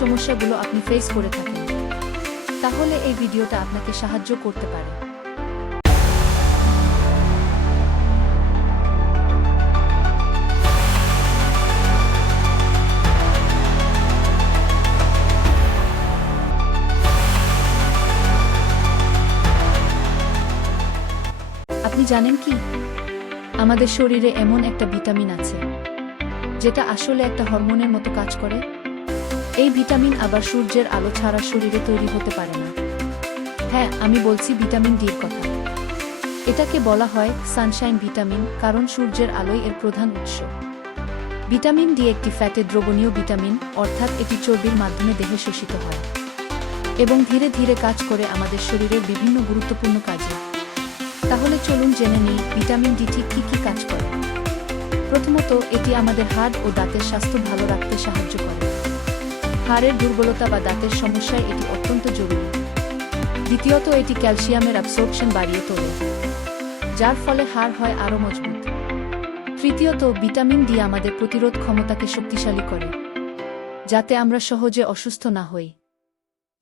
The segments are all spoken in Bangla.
সমস্যাগুলো আপনি ফেস করে থাকেন, তাহলে এই ভিডিওটা আপনাকে সাহায্য করতে পারে। আপনি জানেন কি? আমাদের শরীরে এমন একটা ভিটামিন আছে, যেটা আসলে একটা হরমোনের মতো কাজ করে। এই ভিটামিন আবার সূর্যের আলো ছাড়া শরীরে তৈরি হতে পারে না। হ্যাঁ আমি বলছি ভিটামিন ডির কথা। এটাকে বলা হয় সানশাইন ভিটামিন, কারণ সূর্যের আলোই এর প্রধান উৎস। ভিটামিন ডি একটি ফ্যাটে দ্রবণীয় ভিটামিন, অর্থাৎ এটি চর্বির মাধ্যমে দেহে শোষিত হয় এবং ধীরে ধীরে কাজ করে আমাদের শরীরের বিভিন্ন গুরুত্বপূর্ণ কাজে। তাহলে চলুন জেনে নিই ভিটামিন ডি ঠিক কী কী কাজ করে। প্রথমত, এটি আমাদের হাড় ও দাঁতের স্বাস্থ্য ভালো রাখতে সাহায্য করে। হাড়ের দুর্বলতা বা দাঁতের সমস্যায় এটি অত্যন্ত জরুরি। দ্বিতীয়ত, এটি ক্যালসিয়ামের অ্যাবসর্পশন বাড়িয়ে তোলে, যার ফলে হাড় হয় আরও মজবুত। তৃতীয়ত, ভিটামিন ডি আমাদের প্রতিরোধ ক্ষমতাকে শক্তিশালী করে, যাতে আমরা সহজে অসুস্থ না হই।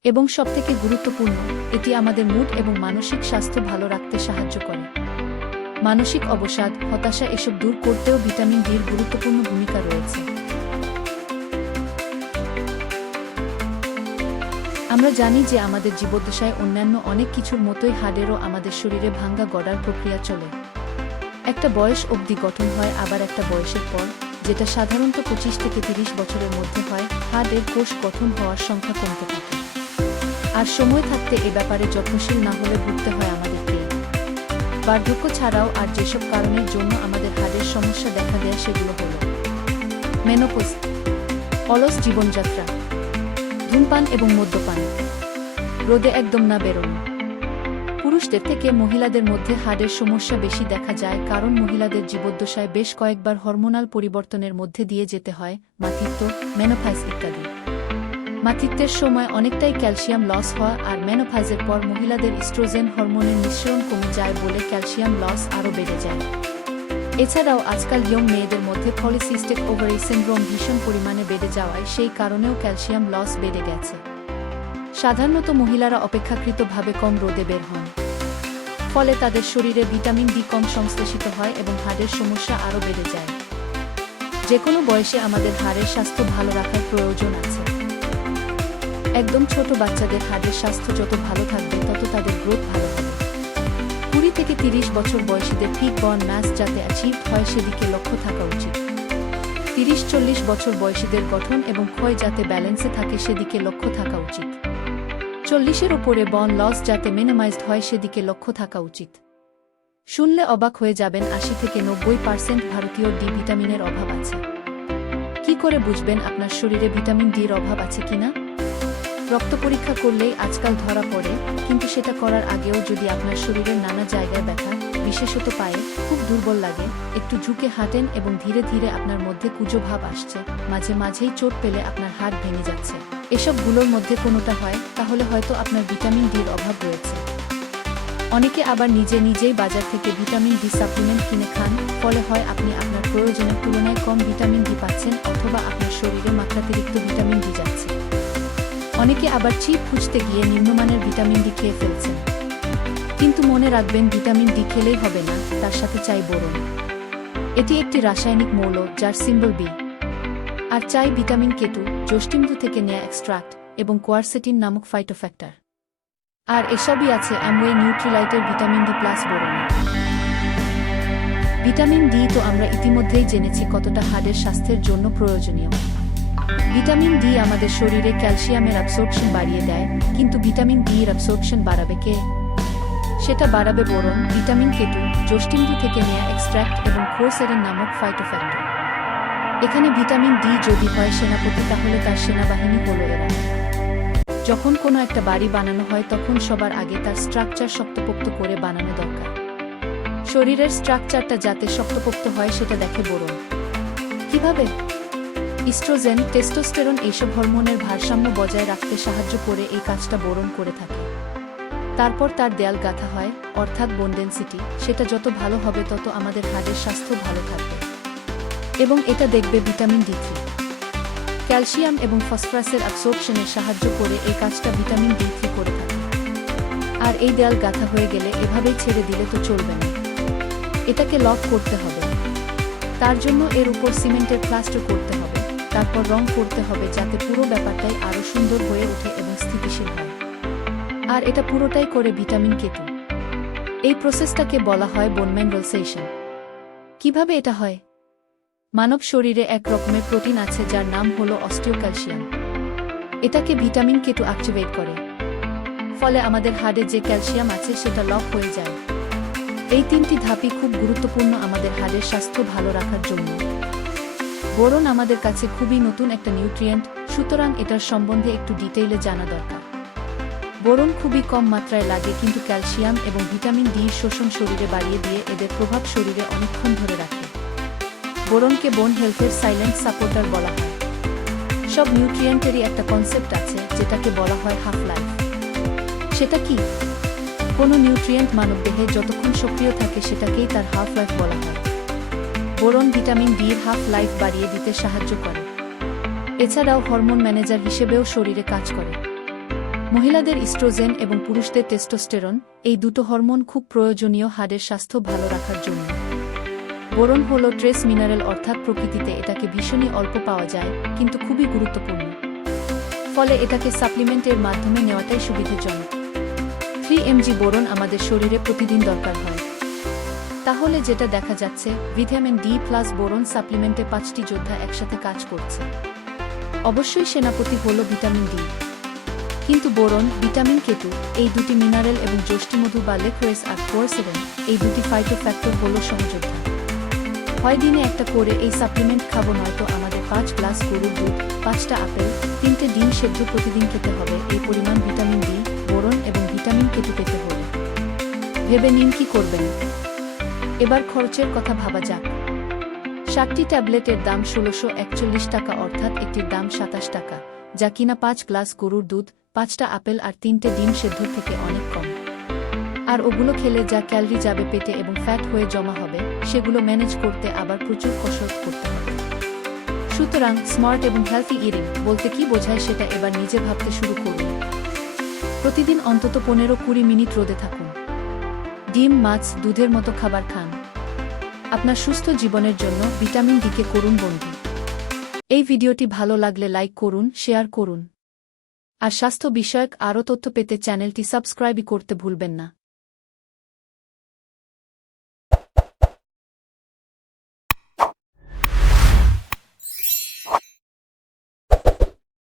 এবং সবথেকে গুরুত্বপূর্ণ, এটি আমাদের মুড এবং মানসিক স্বাস্থ্য ভালো রাখতে সাহায্য করে। মানসিক অবসাদ, হতাশা এসব দূর করতেও ভিটামিন ডির গুরুত্বপূর্ণ ভূমিকা রয়েছে। আমরা জানি যে আমাদের জীবদ্দশায় অন্যান্য অনেক কিছুর মতোই হাড়েরও আমাদের শরীরে ভাঙ্গা গড়ার প্রক্রিয়া চলে। একটা বয়স অবধি গঠন হয়, আবার একটা বয়সের পর, যেটা সাধারণত পঁচিশ থেকে তিরিশ বছরের মধ্যে হয়, হাড়ের কোষ গঠন হওয়ার সংখ্যা কমতে থাকে। আর সময় থাকতে এ ব্যাপারে যত্নশীল না হলে ভুগতে হয় আমাদেরকে বার্ধক্য ছাড়াও আর যেসব কারণের জন্য আমাদের হাড়ের সমস্যা দেখা দেয় সেগুলো হল। মেনোপোজ, অলস জীবনযাত্রা। ধূমপান এবং মদ্যপান। রোদে একদম না বেরোন। পুরুষদের থেকে মহিলাদের মধ্যে হাড়ের সমস্যা বেশি দেখা যায় কারণ মহিলাদের জীবদ্দশায় বেশ কয়েকবার হরমোনাল পরিবর্তনের মধ্যে দিয়ে যেতে হয়, মাতৃত্ব মেনোফাইজ ইত্যাদি। মাতৃত্বের সময় অনেকটাই ক্যালসিয়াম লস হওয়া আর মেনোফাইজের পর মহিলাদের ইস্ট্রোজেন হরমোনের মিশ্রণ কমে যায় বলে ক্যালসিয়াম লস আরও বেড়ে যায়। এছাড়াও আজকাল ইয়ং মেয়েদের মধ্যে পলিসিস্টিক ওভারি সিন্ড্রোম ভীষণ পরিমাণে বেড়ে যাওয়ায় সেই কারণেও ক্যালসিয়াম লস বেড়ে গেছে। সাধারণত মহিলারা অপেক্ষাকৃতভাবে কম রোদে বের হন। ফলে তাদের শরীরে ভিটামিন ডি কম সংশ্লেষিত হয় এবং হাড়ের সমস্যা আরও বেড়ে যায়। যে কোনো বয়সে আমাদের হাড়ের স্বাস্থ্য ভালো রাখার প্রয়োজন আছে। একদম ছোট বাচ্চাদের হাড়ের স্বাস্থ্য যত ভালো থাকবে, তত তাদের গ্রোথ ভালো হবে। কুড়ি থেকে তিরিশ বছর বয়সীদের পিক বন ম্যাস যাতে অ্যাচিভ হয় সেদিকে লক্ষ্য থাকা উচিত। তিরিশ চল্লিশ বছর বয়সীদের গঠন এবং ক্ষয় যাতে ব্যালেন্সে থাকে সেদিকে লক্ষ্য থাকা উচিত। চল্লিশের ওপরে বন লস যাতে মিনিমাইজড হয় সেদিকে লক্ষ্য থাকা উচিত। শুনলে অবাক হয়ে যাবেন আশি থেকে নব্বই পার্সেন্ট ভারতীয় ডি ভিটামিনের অভাব আছে। কি করে বুঝবেন আপনার শরীরে ভিটামিন ডির অভাব আছে কিনা? রক্ত পরীক্ষা করলেই আজকাল ধরা পড়ে, কিন্তু সেটা করার আগেও যদি আপনার শরীরের নানা জায়গায় ব্যথা, বিশেষত পায়ে, খুব দুর্বল লাগে, একটু ঝুঁকে হাঁটেন এবং ধীরে ধীরে আপনার মধ্যে কুজো ভাব আসছে, মাঝে মাঝেই চোট পেলে আপনার হাত ভেঙে যাচ্ছে। এসবগুলোর মধ্যে কোনোটা হয়, তাহলে হয়তো আপনার ভিটামিন ডির অভাব রয়েছে। অনেকে আবার নিজে নিজেই বাজার থেকে ভিটামিন ডি সাপ্লিমেন্ট কিনে খান, ফলে হয় আপনি আপনার প্রয়োজনের তুলনায় কম ভিটামিন ডি পাচ্ছেন অথবা আপনার শরীরে মাত্রাতিরিক্ত ভিটামিন ডি যাচ্ছে। অনেকে আবার চিপ খুঁজতে গিয়ে নিম্নমানের ভিটামিন ডি খেয়ে ফেলছেন। কিন্তু মনে রাখবেন, ভিটামিন ডি খেলেই হবে না, তার সাথে চাই বোরন। এটি একটি রাসায়নিক মৌল, যার সিম্বল বি আর চাই ভিটামিন কেটু যষ্টিমধু থেকে নেয়া এক্সট্রাক্ট এবং কোয়ারসেটিন নামক ফাইটোফ্যাক্টর আর এসবই আছে Amway নিউট্রিলাইটের vitamin D plus boron. Vitamin D তো আমরা ইতিমধ্যেই জেনেছি কতটা হাড়ের স্বাস্থ্যের জন্য প্রয়োজনীয়। ভিটামিন ডি আমাদের শরীরে ক্যালসিয়ামের অ্যাবসর্পশন বাড়িয়ে দেয়, কিন্তু ভিটামিন ডি এর অ্যাবসর্পশন বাড়াবে কে? সেটা বাড়াবে বোরন, ভিটামিন কেটু যষ্টিমধু থেকে নেয়া এক্সট্রাক্ট এবং খোরসেরিন নামক ফাইটোফ্যাক্টর এখানে ভিটামিন ডি যদি হয় সেনাপতি, তাহলে তার সেনাবাহিনী হলো এরা। যখন কোনো একটা বাড়ি বানানো হয়, তখন সবার আগে তার স্ট্রাকচার শক্তপোক্ত করে বানানো দরকার। শরীরের স্ট্রাকচারটা যাতে শক্তপোক্ত হয়, সেটা দেখে বোরন। কীভাবে? ইস্ট্রোজেন, টেস্টোস্টেরন এইসব হরমোনের ভারসাম্য বজায় রাখতে সাহায্য করে এই কাজটা বোরন করে থাকে। তারপর তার দেয়াল গাঁথা হয়, অর্থাৎ বোন ডেন্সিটি সেটা যত ভালো হবে তত আমাদের হাড়ের স্বাস্থ্য ভালো থাকবে। এবং এটা দেখবে ভিটামিন ডি থ্রি ক্যালসিয়াম এবং ফসফরাসের অ্যাবসর্পশনে সাহায্য করে এই কাজটা ভিটামিন ডি থ্রি করে থাকে। আর এই দেয়াল গাঁথা হয়ে গেলে এভাবেই ছেড়ে দিলে তো চলবে না। এটাকে লক করতে হবে। তার জন্য এর উপর সিমেন্টের প্লাস্টার করতে হবে। তারপর রং করতে হবে যাতে পুরো ব্যাপারটাই আরও সুন্দর হয়ে ওঠে এবং স্থিতিশীল হয়। আর এটা পুরোটাই করে ভিটামিন কেতু এই প্রসেসটাকে বলা হয় বোন মিনারেলাইজেশন কীভাবে এটা হয়? মানব শরীরে এক রকমের প্রোটিন আছে যার নাম হলো অস্টিওক্যালসিয়াম। এটাকে ভিটামিন কেটু অ্যাক্টিভেট করে। ফলে আমাদের হাড়ে যে ক্যালসিয়াম আছে সেটা লক হয়ে যায়। এই তিনটি ধাপই খুব গুরুত্বপূর্ণ আমাদের হাড়ের স্বাস্থ্য ভালো রাখার জন্য। বোরন আমাদের কাছে খুবই নতুন একটা নিউট্রিয়েন্ট, সুতরাং এটার সম্বন্ধে একটু ডিটেইলে জানা দরকার। বোরন খুবই কম মাত্রায় লাগে কিন্তু ক্যালসিয়াম এবং ভিটামিন ডি শোষণ শরীরে বাড়িয়ে দিয়ে এদের প্রভাব শরীরে অনেকক্ষণ ধরে রাখে। বোরনকে বোন হেলথের সাইলেন্ট সাপোর্টার বলা হয়। সব নিউট্রিয়েন্টেরই একটা কনসেপ্ট আছে, যেটাকে বলা হয় হাফ লাইফ সেটা কি? কোনো নিউট্রিয়েন্ট মানবদেহে যতক্ষণ সক্রিয় থাকে সেটাকেই তার হাফ লাইফ বলা হয়। বোরন ভিটামিন ডির হাফ লাইফ বাড়িয়ে দিতে সাহায্য করে। এছাড়াও হরমোন ম্যানেজার হিসেবেও শরীরে কাজ করে। মহিলাদের ইস্ট্রোজেন এবং পুরুষদের টেস্টোস্টেরন, এই দুটো হরমোন খুব প্রয়োজনীয় হাড়ের স্বাস্থ্য ভালো রাখার জন্য। বোরন হল ট্রেস মিনারেল অর্থাৎ প্রকৃতিতে এটাকে ভীষণই অল্প পাওয়া যায়, কিন্তু খুবই গুরুত্বপূর্ণ। ফলে এটাকে সাপ্লিমেন্টের মাধ্যমে নেওয়াটাই সুবিধাজনক। থ্রি এমজি বোরন আমাদের শরীরে প্রতিদিন দরকার হয়। তাহলে যেটা দেখা যাচ্ছে, ভিটামিন ডি প্লাস বোরন সাপ্লিমেন্টে পাঁচটি যোদ্ধা একসাথে কাজ করছে। অবশ্যই সেনাপতি হল ভিটামিন ডি কিন্তু বোরন, ভিটামিন কেতু এই দুটি মিনারেল এবং যষ্টিমধু বা লেক্রোয়েস আর কোরসেভেন এই দুটি ফাইটোফ্যাক্টর হল সহযোদ্ধা হয় দিনে একটা করে এই সাপ্লিমেন্ট খাব, নয়তো আমাদের পাঁচ গ্লাস গরুর দুধ, পাঁচটা আপেল, তিনটে ডিম সেদ্ধ প্রতিদিন খেতে হবে, এই পরিমাণ ভিটামিন ডি বোরন এবং ভিটামিন কেটু পেতে হলে। ভেবে নিন কি করবেন? এবার খরচের কথা ভাবা যাক। ষাটটি ট্যাবলেটের দাম ষোলোশো একচল্লিশ টাকা অর্থাৎ একটির দাম সাতাশ টাকা, যা কিনা পাঁচ গ্লাস গরুর দুধ, পাঁচটা আপেল আর তিনটে ডিম সেদ্ধ থেকে অনেক কম। আর ওগুলো খেলে যা ক্যালরি যাবে পেটে এবং ফ্যাট হয়ে জমা হবে, সেগুলো ম্যানেজ করতে আবার প্রচুর কসরত করতে হবে। সুতরাং স্মার্ট এবং হেলথি ইরিং বলতে কি বোঝায় সেটা এবার নিজে ভাবতে শুরু করুন। প্রতিদিন অন্তত পনেরো কুড়ি মিনিট রোদে থাকুন। ডিম, মাছ, দুধের মতো খাবার খান। আপনার সুস্থ জীবনের জন্য ভিটামিন ডিকে করুন বন্ধু। এই ভিডিওটি ভালো লাগলে লাইক করুন, শেয়ার করুন। আর স্বাস্থ্য বিষয়ক আরও তথ্য পেতে চ্যানেলটি সাবস্ক্রাইবই করতে ভুলবেন না।